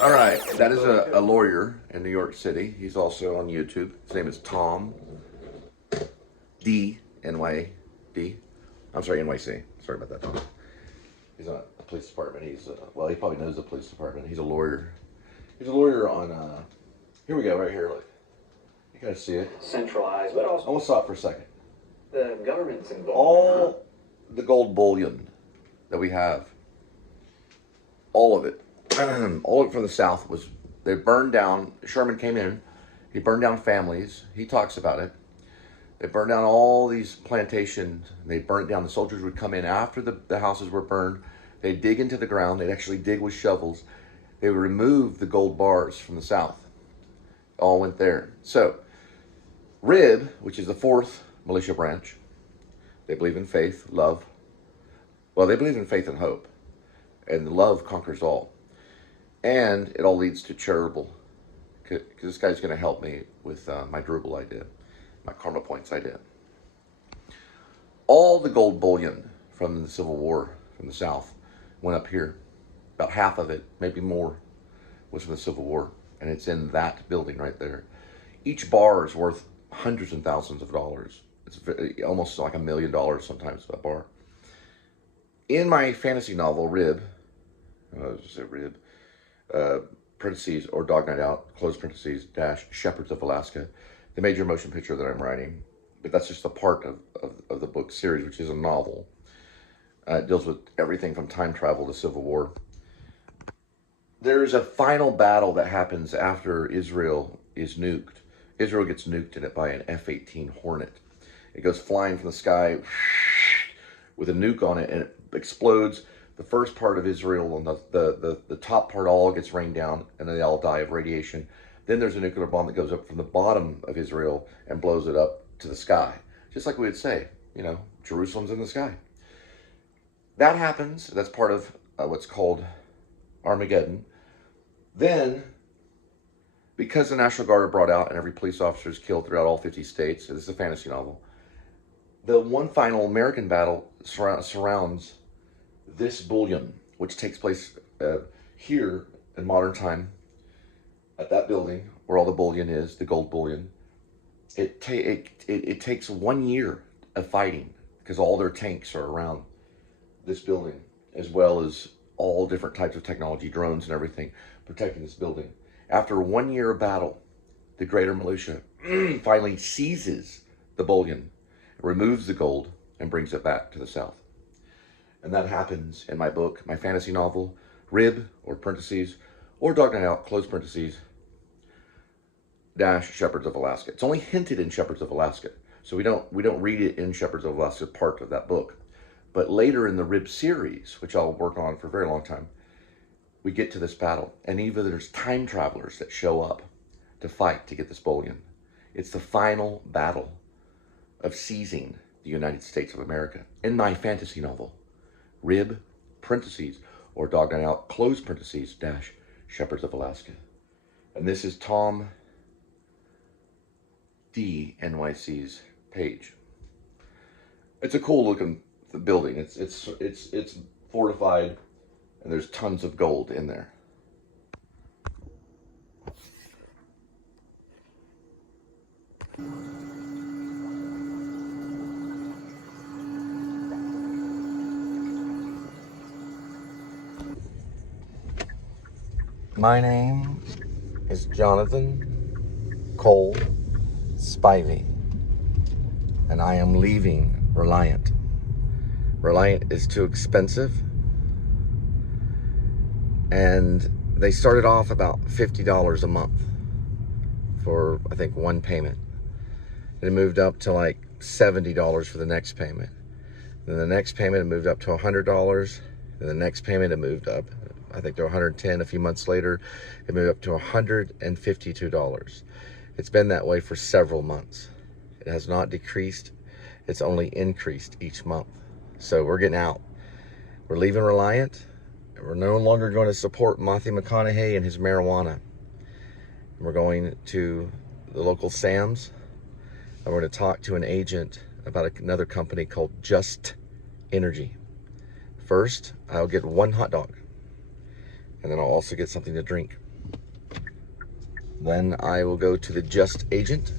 All right, that is a lawyer in New York City. He's also on YouTube. His name is Tom D NYD. I'm sorry, NYC. Sorry about that, Tom. He's on the police department. He's well, he probably knows the police department. He's a lawyer. He's a lawyer on. Here we go, right here. Look, you guys see it? Centralized, but also Almost saw it for a second. the government's involved. All the gold bullion that we have, all of it. All of it from the South was, they burned down. Sherman came in, he burned down families. He talks about it. They burned down all these plantations. They burned it down. The soldiers would come in after the houses were burned. They'd dig into the ground. They'd actually dig with shovels. They would remove the gold bars from the South. All went there. So, RIB, which is the 4th militia branch, they believe in faith, love. Well, they believe in faith and hope. And love conquers all. And it all leads to charitable, because this guy's going to help me with my Drooble idea, my karma points idea. All the gold bullion from the Civil War, from the South, went up here. About half of it, maybe more, was from the Civil War. And it's in that building right there. Each bar is worth hundreds and thousands of dollars. It's almost like $1 million sometimes, a bar. In my fantasy novel, RIB, parentheses, or Dog Night Out, close parentheses, dash, Shepherds of Alaska, the major motion picture that I'm writing. But that's just a part of the book series, which is a novel. It deals with everything from time travel to Civil War. There's a final battle that happens after Israel is nuked. Israel gets nuked in it by an F-18 Hornet. It goes flying from the sky with a nuke on it, and it explodes. The first part of Israel and the top part all gets rained down, and then they all die of radiation. Then there's a nuclear bomb that goes up from the bottom of Israel and blows it up to the sky. Just like we would say, you know, Jerusalem's in the sky. That happens. That's part of what's called Armageddon. Then, because the National Guard are brought out and every police officer is killed throughout all 50 states, so this is a fantasy novel, the one final American battle surrounds this bullion, which takes place here in modern time, at that building where all the bullion is, the gold bullion. It takes 1 year of fighting, because all their tanks are around this building, as well as all different types of technology, drones and everything, protecting this building. After 1 year of battle, the greater militia finally seizes the bullion, removes the gold, and brings it back to the South. And that happens in my book, my fantasy novel, RIB, or parentheses, or Dog Night Out, close parentheses, dash, Shepherds of Alaska. It's only hinted in Shepherds of Alaska, so we don't read it in Shepherds of Alaska part of that book. But later in the RIB series, which I'll work on for a very long time, we get to this battle, and even there's time travelers that show up to fight to get this bullion. It's the final battle of seizing the United States of America in my fantasy novel, RIB, parentheses, or Dog Night Out, close parentheses, dash, Shepherds of Alaska. And this is Tom D NYC's page. It's a cool looking building. It's fortified, and there's tons of gold in there. My name is Jonathan Cole Spivey, and I am leaving Reliant. Reliant is too expensive, and they started off about $50 a month for, I think, one payment. And it moved up to like $70 for the next payment. Then the next payment it moved up to $100. And the next payment it moved up, I think, to $110. A few months later, it moved up to $152. It's been that way for several months. It has not decreased. It's only increased each month. So we're getting out. We're leaving Reliant. We're no longer going to support Matthew McConaughey and his marijuana. We're going to the local Sam's, and we're going to talk to an agent about another company called Just Energy. First, I'll get one hot dog, and then I'll also get something to drink. Then I will go to the Just Agent,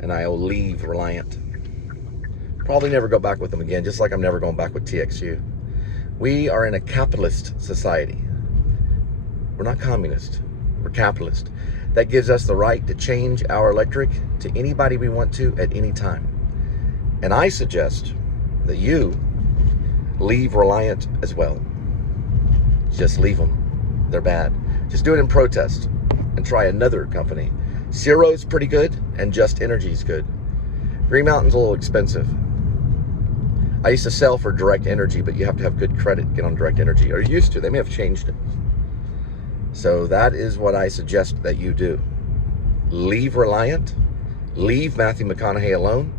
and I will leave Reliant. Probably never go back with them again, just like I'm never going back with TXU. We are in a capitalist society. We're not communist, we're capitalist. That gives us the right to change our electric to anybody we want to at any time. And I suggest that you leave Reliant as well. Just leave them. They're bad. Just do it in protest and try another company. Ciro's pretty good, and Just Energy's good. Green Mountain's a little expensive. I used to sell for Direct Energy, but you have to have good credit to get on Direct Energy. Or you used to. They may have changed it. So that is what I suggest that you do. Leave Reliant, leave Matthew McConaughey alone,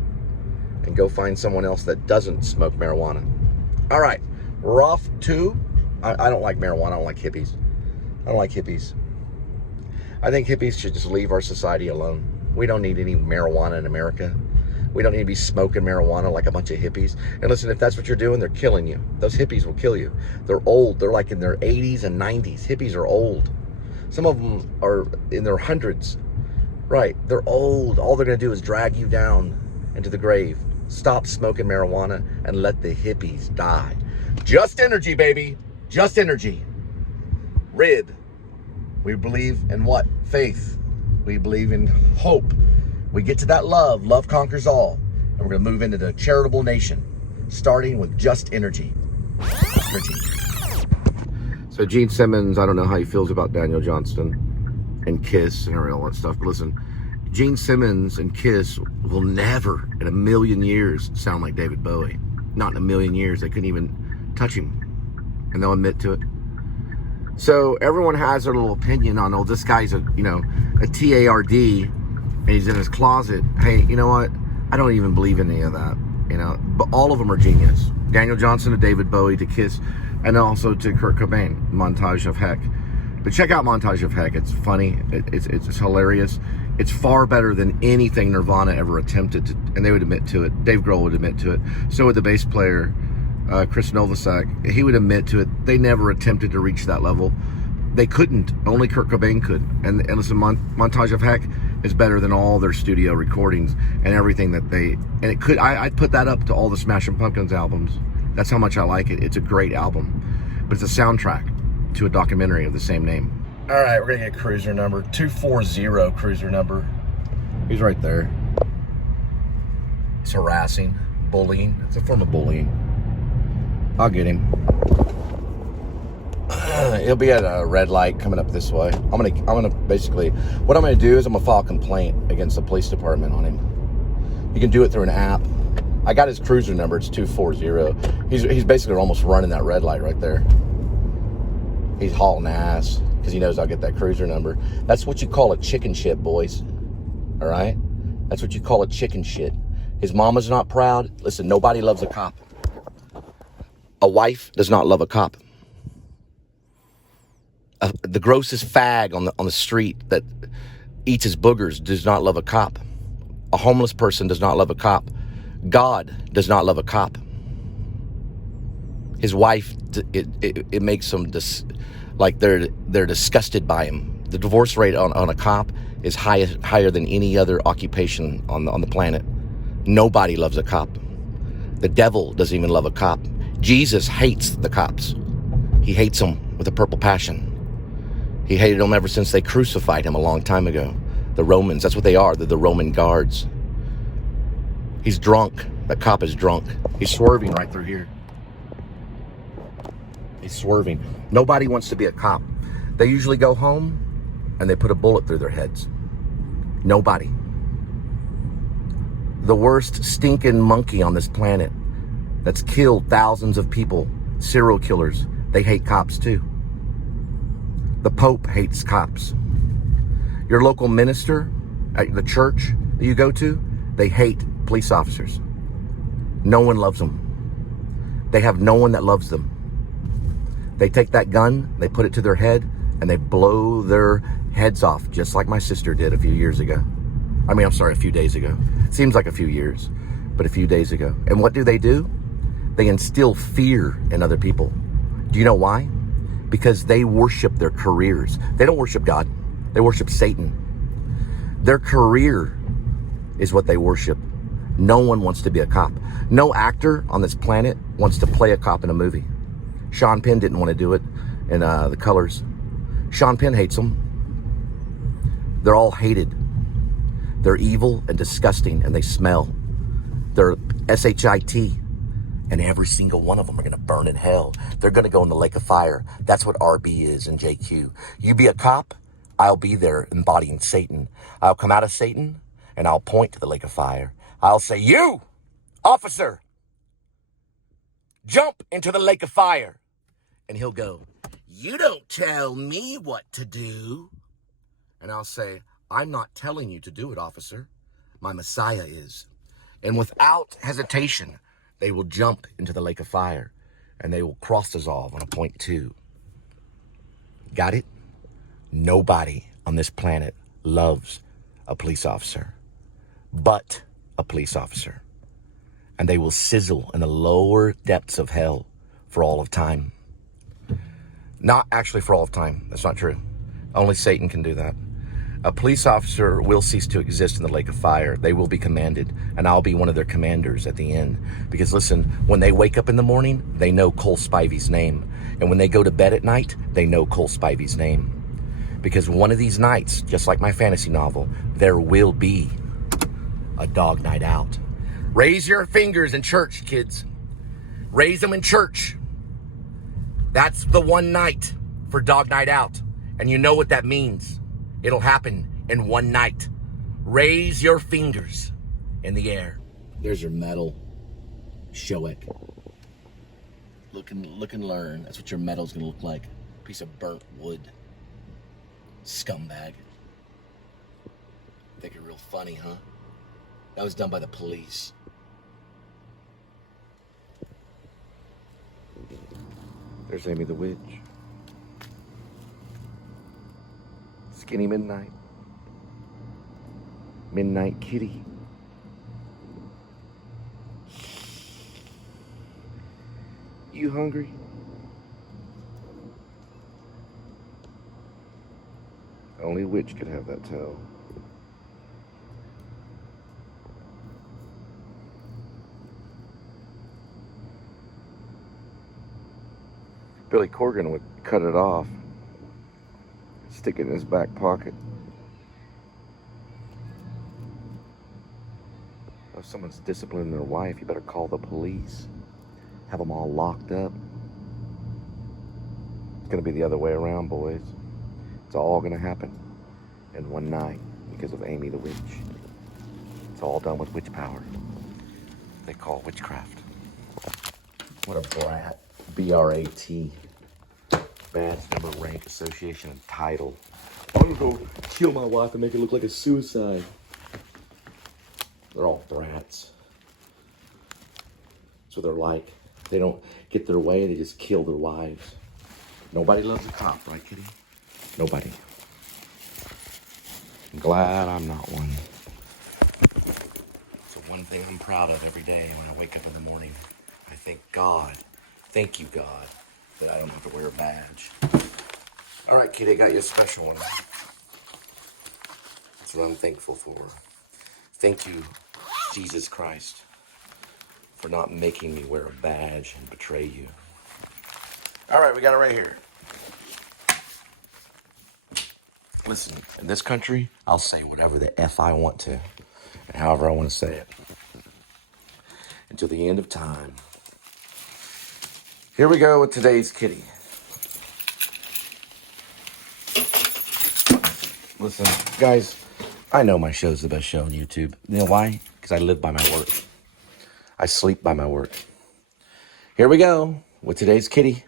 and go find someone else that doesn't smoke marijuana. All right, we're off to, I don't like marijuana, I don't like hippies. I don't like hippies. I think hippies should just leave our society alone. We don't need any marijuana in America. We don't need to be smoking marijuana like a bunch of hippies. And listen, if that's what you're doing, they're killing you. Those hippies will kill you. They're old. They're like in their 80s and 90s. Hippies are old. Some of them are in their hundreds. Right, they're old. All they're going to do is drag you down into the grave. Stop smoking marijuana and let the hippies die. Just Energy, baby. Just Energy. Rib. We believe in what? Faith. We believe in hope. We get to that love. Love conquers all. And we're going to move into the charitable nation, starting with Just Energy. Energy. So Gene Simmons, I don't know how he feels about Daniel Johnston and Kiss and all that stuff. But listen, Gene Simmons and Kiss will never in a million years sound like David Bowie. Not in a million years. They couldn't even touch him. And they'll admit to it. So everyone has their little opinion on, oh, this guy's a TARD, and he's in his closet. Hey, you know what? I don't even believe in any of that, But all of them are genius. Daniel Johnston to David Bowie to Kiss, and also to Kurt Cobain. Montage of Heck. But check out Montage of Heck. It's funny. It's hilarious. It's far better than anything Nirvana ever attempted to, and they would admit to it. Dave Grohl would admit to it. So would the bass player, Chris Novoselic. He would admit to it. They never attempted to reach that level. They couldn't. Only Kurt Cobain could. And listen, Montage of Heck is better than all their studio recordings and everything that they. And it could. I'd put that up to all the Smashing Pumpkins albums. That's how much I like it. It's a great album, but it's a soundtrack to a documentary of the same name. All right, we're gonna get cruiser number 240. Cruiser number. He's right there. It's harassing, bullying. It's a form of bullying. I'll get him. He'll be at a red light coming up this way. I'm gonna basically, what I'm gonna do is I'm gonna file a complaint against the police department on him. You can do it through an app. I got his cruiser number. It's 240. He's basically almost running that red light right there. He's hauling ass because he knows I'll get that cruiser number. That's what you call a chicken shit, boys. All right? That's what you call a chicken shit. His mama's not proud. Listen, nobody loves a cop. A wife does not love a cop. The grossest fag on the street that eats his boogers does not love a cop. A homeless person does not love a cop. God does not love a cop. His wife, it makes them like they're disgusted by him. The divorce rate on a cop is higher than any other occupation on the planet. Nobody loves a cop. The devil doesn't even love a cop. Jesus hates the cops. He hates them with a purple passion. He hated them ever since they crucified him a long time ago. The Romans, that's what they are. They're the Roman guards. He's drunk. That cop is drunk. He's swerving right through here. He's swerving. Nobody wants to be a cop. They usually go home and they put a bullet through their heads. Nobody. The worst stinking monkey on this planet that's killed thousands of people, serial killers, they hate cops too. The Pope hates cops. Your local minister at the church that you go to, they hate police officers. No one loves them. They have no one that loves them. They take that gun, they put it to their head, and they blow their heads off, just like my sister did a few years ago. A few days ago. Seems like a few years, but a few days ago. And what do? They instill fear in other people. Do you know why? because they worship their careers. They don't worship God. They worship Satan. Their career is what they worship. No one wants to be a cop. No actor on this planet wants to play a cop in a movie. Sean Penn didn't want to do it in The Colors. Sean Penn hates them. They're all hated. They're evil and disgusting, and they smell. They're S-H-I-T. And every single one of them are going to burn in hell. They're going to go in the lake of fire. That's what RB is in JQ. You be a cop, I'll be there embodying Satan. I'll come out of Satan, and I'll point to the lake of fire. I'll say, you, officer, jump into the lake of fire. And he'll go, you don't tell me what to do. And I'll say, I'm not telling you to do it, officer. My Messiah is. And without hesitation, they will jump into the lake of fire, and they will cross dissolve on a point 2. Got it? Nobody on this planet loves a police officer but a police officer. And they will sizzle in the lower depths of hell for all of time. Not actually for all of time. That's not true. Only Satan can do that. A police officer will cease to exist in the lake of fire. They will be commanded, and I'll be one of their commanders at the end. Because listen, when they wake up in the morning, they know Cole Spivey's name. And when they go to bed at night, they know Cole Spivey's name. Because one of these nights, just like my fantasy novel, there will be a dog night out. Raise your fingers in church, kids. Raise them in church. That's the one night for dog night out. And you know what that means. It'll happen in one night. Raise your fingers in the air. There's your medal. Show it. Look and learn. That's what your medal's gonna look like. Piece of burnt wood. Scumbag. Think you're real funny, huh? That was done by the police. There's Amy the Witch. Skinny Midnight. Midnight Kitty. You hungry? Only a witch could have that tail. Billy Corgan would cut it off, stick it in his back pocket. If someone's disciplining their wife, you better call the police. Have them all locked up. It's gonna be the other way around, boys. It's all gonna happen in one night because of Amy the Witch. It's all done with witch power. They call witchcraft. What a brat. B-R-A-T. Badge number, rank, association, and title. I'm gonna go kill my wife and make it look like a suicide. They're all brats. That's what they're like. They don't get their way, they just kill their wives. Nobody loves a cop, right, Kitty? Nobody. I'm glad I'm not one. It's the one thing I'm proud of every day when I wake up in the morning. I thank God, thank you, God, that I don't have to wear a badge. All right, Kitty, I got you a special one. That's what I'm thankful for. Thank you, Jesus Christ, for not making me wear a badge and betray you. All right, we got it right here. Listen, in this country, I'll say whatever the F I want to, and however I want to say it. Until the end of time. Here we go with today's kitty. Listen, guys, I know my show's the best show on YouTube. You know why? Because I live by my work. I sleep by my work. Here we go with today's kitty.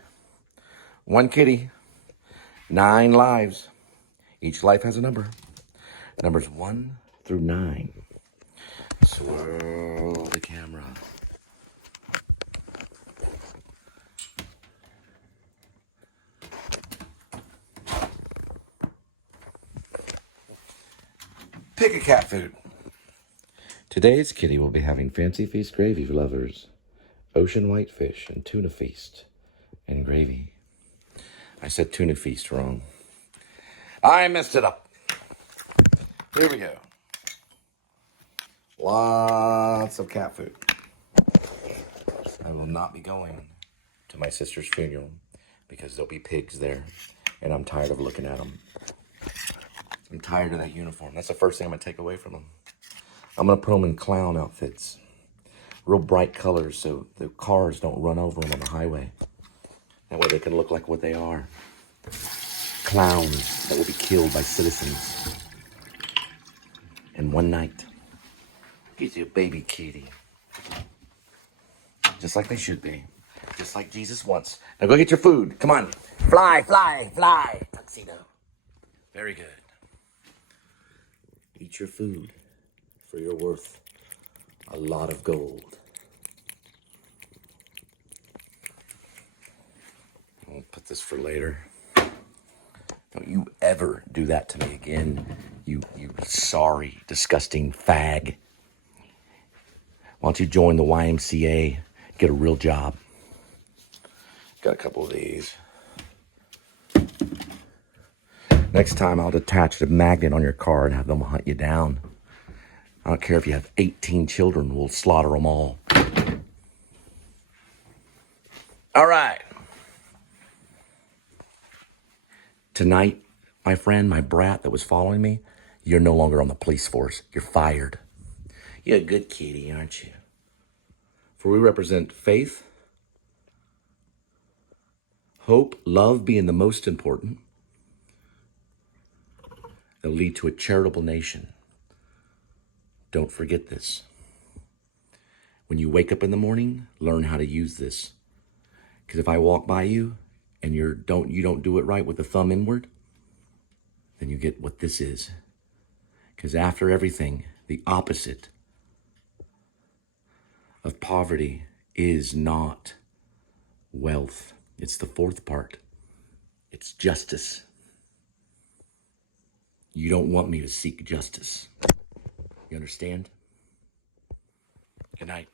One kitty, 9 lives. Each life has a number. Numbers 1 through 9. Swirl the camera. Pick a cat food. Today's kitty will be having Fancy Feast gravy for lovers, ocean whitefish and tuna feast and gravy. I said tuna feast wrong. I messed it up. Here we go. Lots of cat food. I will not be going to my sister's funeral because there'll be pigs there, and I'm tired of looking at them. I'm tired of that uniform. That's the first thing I'm going to take away from them. I'm going to put them in clown outfits. Real bright colors so the cars don't run over them on the highway. That way they can look like what they are. Clowns that will be killed by citizens in one night. He's a baby kitty. Just like they should be. Just like Jesus wants. Now go get your food. Come on. Fly, fly, fly. Tuxedo. Very good. Eat your food, for you're worth a lot of gold. I'll put this for later. Don't you ever do that to me again, you sorry, disgusting fag. Why don't you join the YMCA, get a real job? Got a couple of these. Next time I'll attach a magnet on your car and have them hunt you down. I don't care if you have 18 children, we'll slaughter them all. All right. Tonight, my friend, my brat that was following me, you're no longer on the police force. You're fired. You're a good kitty, aren't you? For we represent faith, hope, love being the most important. They'll lead to a charitable nation. Don't forget this. When you wake up in the morning, learn how to use this. Because if I walk by you and you don't do it right with the thumb inward, then you get what this is. Because after everything, the opposite of poverty is not wealth. It's the fourth part. It's justice. You don't want me to seek justice. You understand? Good night.